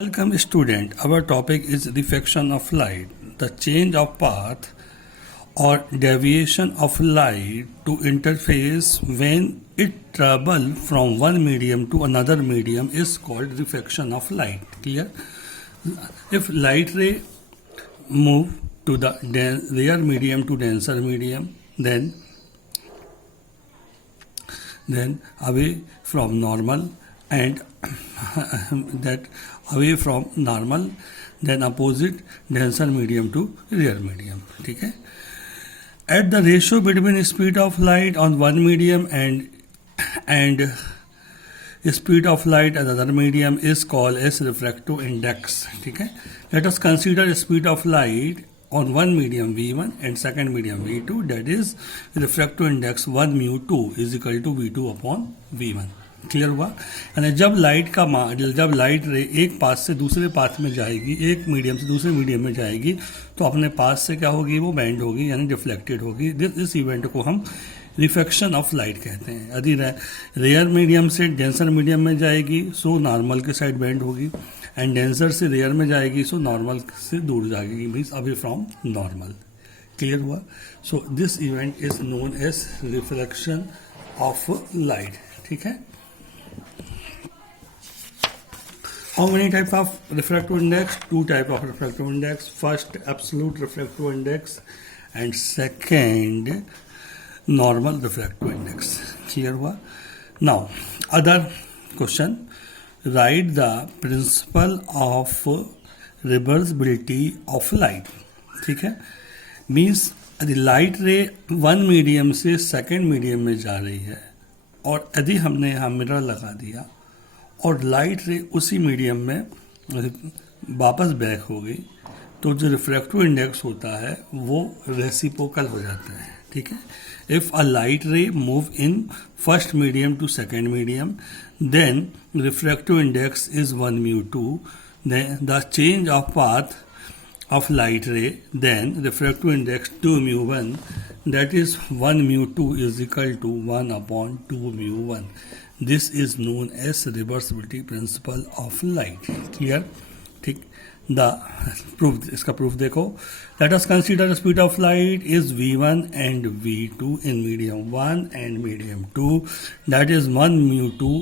Welcome student, our topic is reflection of light, the change of path or deviation of light to interface when it travel from one medium to another medium is called reflection of light. Clear? If light ray move to the rare medium to denser medium, then away from normal and that away from normal, then opposite denser medium to rare medium. ठीक है? At the ratio between speed of light on one medium and speed of light at another medium is called as refractive index. ठीक है? Let us consider speed of light on one medium V1 and second medium V2, that is refractive index 1 mu 2 is equal to V2 upon V1. Clear हुआ? यानी जब light रे एक path से दूसरे path में जाएगी, एक मीडियम से दूसरे मीडियम में जाएगी, तो अपने पाथ से क्या होगी? वो बेंड होगी, यानी डिफ्लेक्टेड होगी. इस इवेंट को हम रिफ्लेक्शन ऑफ लाइट कहते हैं. यदि रेयर मीडियम से डेंसर मीडियम में जाएगी, सो नॉर्मल के साइड बेंड होगी, एंड डेंसर से रेयर में जाएगी, सो नॉर्मल से दूर जाएगी, means away from normal. Clear हुआ? So this event is known as reflection of light. ठीक है? How many type of refractive index? Two type of refractive index. First, absolute refractive index, and second, normal refractive index. Clear हुआ? Now, other question. Write the principle of reversibility of light. ठीक है? Means यदि light रे one medium से second medium में जा रही है, और यदि हमने यहाँ मिरर लगा दिया और लाइट रे उसी मीडियम में वापस बैक हो गई, तो जो रिफ्रैक्टिव इंडेक्स होता है वो रेसिप्रोकल हो जाता है. ठीक है? If a light ray move in first medium to second medium, then refractive index is 1 mu 2. The change of path of light ray, then refractive index 2 mu 1, that is 1 mu 2 is equal to 1 upon 2 mu 1. This is known as reversibility principle of light. Clear? ठीक. The proof, इसका proof देखो. Let us consider the speed of light is V1 and V2 in medium 1 and medium 2, that is 1 mu 2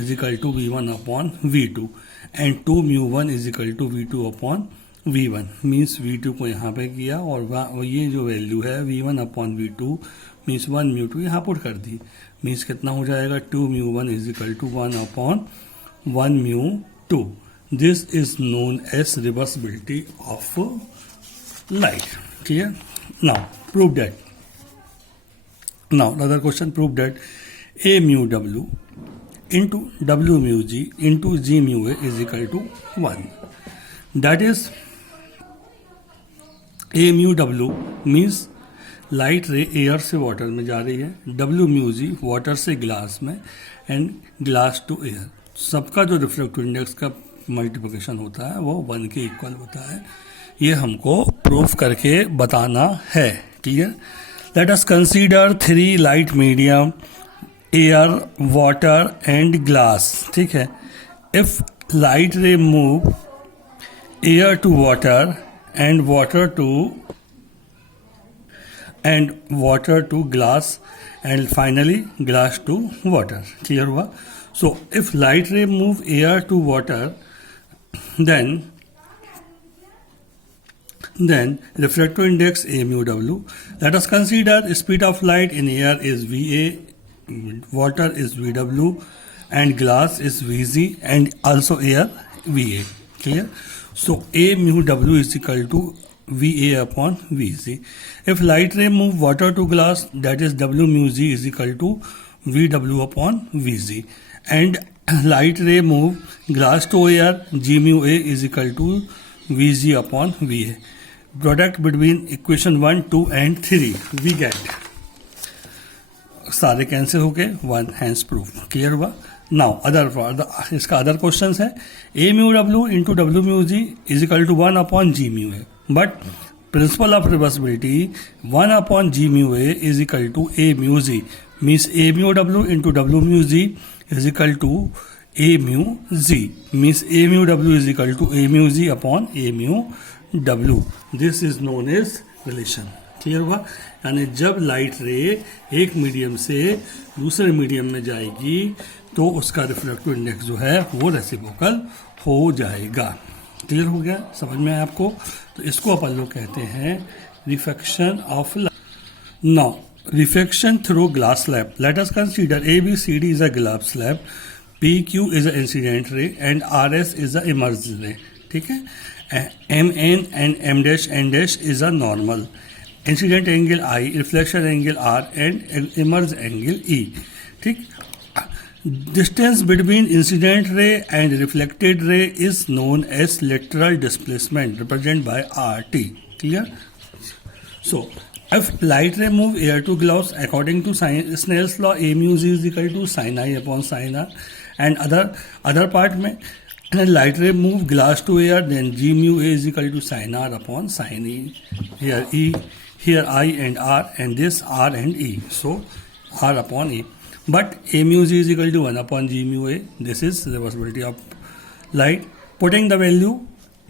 is equal to V1 upon V2, and 2 mu 1 is equal to V2 upon V1. Means V2 को यहाँ पे किया, और ये जो value है V1 upon V2 means 1 mu 2 यहाँ put कर दी. मीन्स कितना हो जाएगा? 2 mu 1 is equal to 1 upon 1 mu 2. This is known as reversibility of light. Clear? Now prove that. Now other question. Prove that A mu W into W mu G into G mu A is equal to 1. That is A mu W means light रे air से water में जा रही है, W mu G water से glass में, and glass to air. सबका जो रिफ्लेक्टिव इंडेक्स का मल्टीप्लिकेशन होता है वो 1 के इक्वल होता है. ये हमको प्रूफ करके बताना है. Clear? Late us consider 3 light medium, air, water and glass. ठीक है? If light ray move air to water and water to glass and finally glass to water. Clear हुआ? So if light ray move air to water, then refractive index A mu W. Let us consider speed of light in air is VA, water is VW, and glass is VZ, and also air VA. Clear? So A mu W is equal to VA upon VZ. If light ray move water to glass, that is W mu G is equal to VW upon VZ. And light ray move glass to air, G mu A is equal to VZ upon VA. Product between equation 1, 2 and 3 we get. सारे cancel हो गए, 1 hence proof. Clear हुआ? Now इसका other question है. A mu W into W mu G is equal to 1 upon G mu A, but principle of reversibility 1 upon G mu A is equal to A mu G, means A mu W into W mu G is equal to A mu G, means A mu W is equal to A mu ji upon A mu W. This is known as relation. Clear हुआ? यानी जब light रे एक medium से दूसरे medium में जाएगी तो उसका रिफ्लेक्टिव इंडेक्स जो है वो रेसिप्रोकल हो जाएगा. क्लियर हो गया? समझ में आया आपको? तो इसको अपन लोग कहते हैं refraction of light. Now refraction through glass slab. Let us consider ABCD is a glass slab, PQ is a incident ray and RS is a emerge ray. ठीक है? MN and M dash N dash is a normal. Incident angle I, reflection angle R and emerge angle E. ठीक? Distance between incident ray and reflected ray is known as lateral displacement represent by RT. Clear? So if light ray move air to glass according to Snell's law, A mu G is equal to sin I upon sin R, and other part में and light ray move glass to air, then G mu A is equal to sin R upon sin E. Here I and R, and this R and E. So R upon E. But A mu G is equal to 1 upon G mu A. This is reversibility of light. Putting the value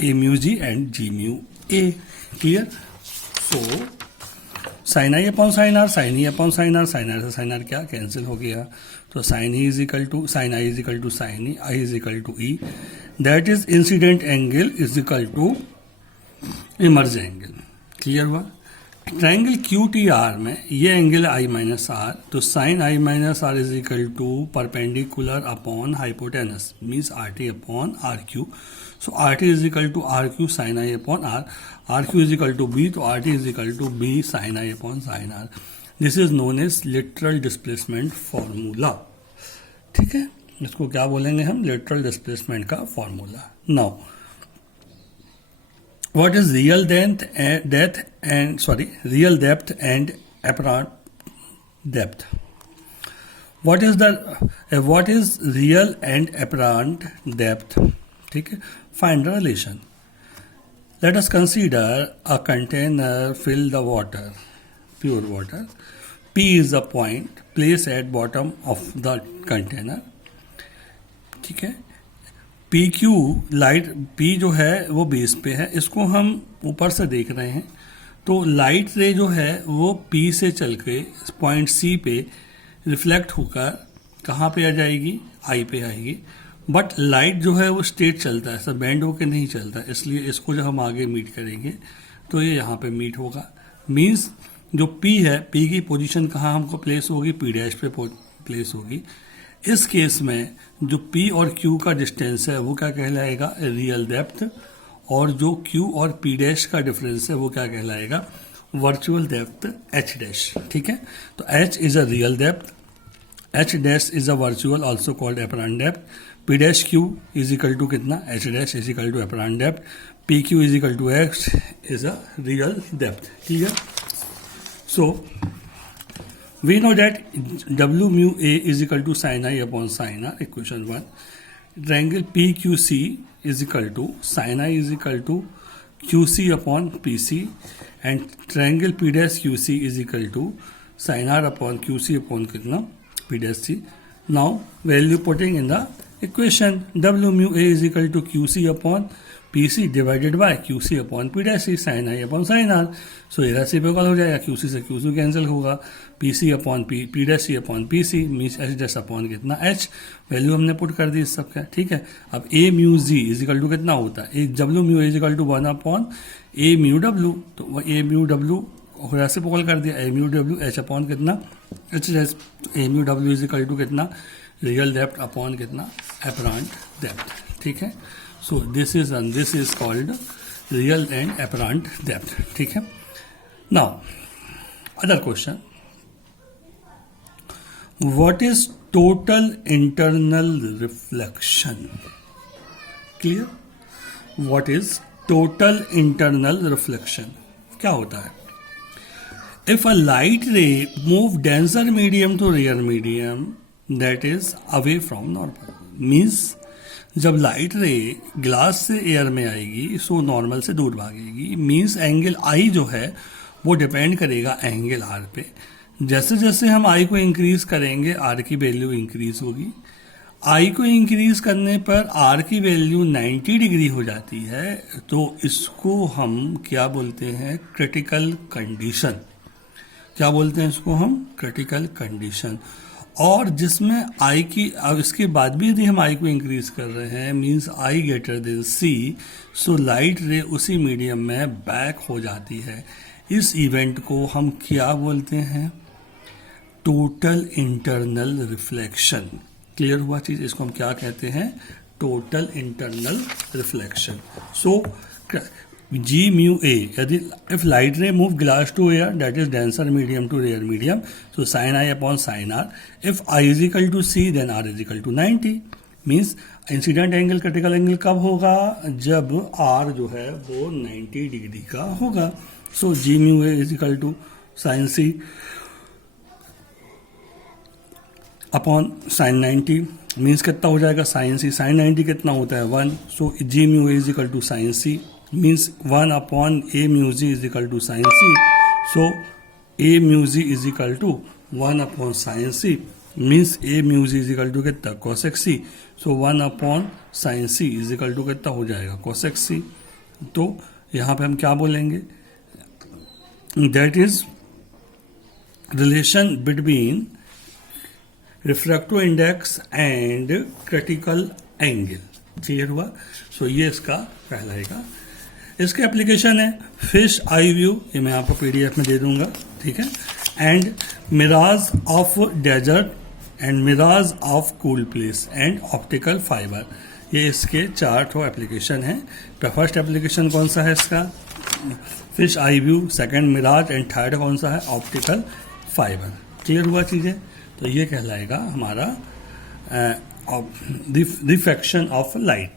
A mu G and G mu A. Clear? So sin I upon sin R, sin E upon sin R, sin R से sin R क्या cancel हो गया. तो sin E is equal to sin I is equal to sin E, I is equal to E. That is incident angle is equal to emerge angle. Clear हुआ? Triangle QTR में ये angle I minus R, तो sine I minus R is equal to perpendicular upon hypotenuse means RT upon RQ. So RT is equal to RQ sine I upon R, RQ is equal to B, तो RT is equal to B sine I upon sine R. This is known as lateral displacement formula. ठीक है? इसको क्या बोलेंगे हम? Lateral displacement का formula. Now what is real depth and apparent depth? What is real and apparent depth? ठीक है? Find the relation. Let us consider a container fill the water, pure water. P is the point placed at bottom of the container. ठीक है? PQ light P जो है वो base पे है, इसको हम ऊपर से देख रहे हैं. तो लाइट रे जो है वो P से चल के पॉइंट C पे रिफ्लेक्ट होकर कहाँ पे आ जाएगी? I पे आएगी. बट लाइट जो है वो स्ट्रेट चलता है, सब बेंड होकर नहीं चलता, इसलिए इसको जब हम आगे मीट करेंगे तो ये यहाँ पे मीट होगा. मीन्स जो P है, P की पोजीशन कहाँ हमको प्लेस होगी? P डैश पे प्लेस होगी. इस केस में जो P और Q का डिस्टेंस है वो क्या कहलाएगा? Real depth. और जो Q और P डैश का डिफरेंस है वो क्या कहलाएगा? Virtual depth H dash. ठीक है? तो H is a real depth, H dash is a virtual also called apparent depth. P dash Q is equal to कितना? H dash is equal to apparent depth. PQ is equal to X is a real depth. Clear? So we know that W mu A is equal to sin I upon sin R. Equation 1. Triangle PQC is equal to sin I is equal to QC upon PC, and triangle P dash QC is equal to sin R upon QC upon कितना? P dash C. Now value putting in the equation, W mu A is equal to QC upon PC divided by QC upon P dash C, sin I upon sin R. So ये reciprocal हो जाएगा, QC से QC cancel होगा, PC upon P dash C upon PC means H dash upon कितना? H. Value हमने put कर दी इस सबका. ठीक है? अब A mu G is equal to कितना होता है? W mu is equal to 1 upon A mu W. तो A म्यू W रेसिप्रोकल कर दिया, A mu W H upon कितना? H dash. A mu W is equal to कितना? Real depth upon कितना? Apparent depth. ठीक है? So this is called real and apparent depth. ठीक है? Now, other question. What is total internal reflection? Clear? What is total internal reflection? क्या होता है? If a light ray move denser medium to rare medium, that is away from normal. Means जब light रे glass से air में आएगी सो normal से दूर भागेगी. मीन्स एंगल I जो है वो डिपेंड करेगा एंगल R पे. जैसे जैसे हम I को इंक्रीज करेंगे R की वैल्यू इंक्रीज होगी. आई को इंक्रीज करने पर आर की वैल्यू 90 डिग्री हो जाती है, तो इसको हम क्या बोलते हैं, क्रिटिकल कंडीशन। क्या बोलते हैं इसको हम, क्रिटिकल कंडीशन। और जिसमें आई की, अब इसके बाद भी यदि हम आई को इंक्रीज कर रहे हैं, means I greater than C, so light ray उसी मीडियम में बैक हो जाती है। इस इवेंट को हम क्या बोलते हैं, टोटल इंटरनल रिफ्लेक्शन। क्लियर हुआ चीज, इसको हम क्या कहते हैं, total internal reflection. So G mu A, यदि if light ray move glass to air, that is denser medium to rare medium, so sin I upon sin R. If I is equal to C, then R is equal to 90. Means incident angle critical angle कब होगा, जब R जो है वो 90 degree का होगा। सो G mu A is equal to sin C upon sine 90, means कितना हो जाएगा, साइन सी। साइन 90 कितना होता है, 1। So G mu A is equal to sine C, means 1 upon A mu G is equal to sine C. So A mu G is equal to 1 upon sine C, means A mu G is equal to कितना, cosec C. So 1 upon sine C is equal to कितना हो जाएगा, cosec सी। तो यहाँ पे हम क्या बोलेंगे, that is relation between refractive index and critical angle. Clear हुआ। सो ये इसका कहलाएगा। इसका एप्लीकेशन है फिश आई व्यू, ये मैं आपको पीडीएफ में दे दूंगा, ठीक है। And mirage of desert and mirage of cool place and optical fibre, ये इसके 4 एप्लीकेशन है। फर्स्ट एप्लीकेशन कौन सा है इसका, fish eye view, second mirage and third कौन सा है, ऑप्टिकल फाइबर। क्लियर हुआ चीजें। तो ये कहलाएगा हमारा रिफ्रैक्शन ऑफ लाइट।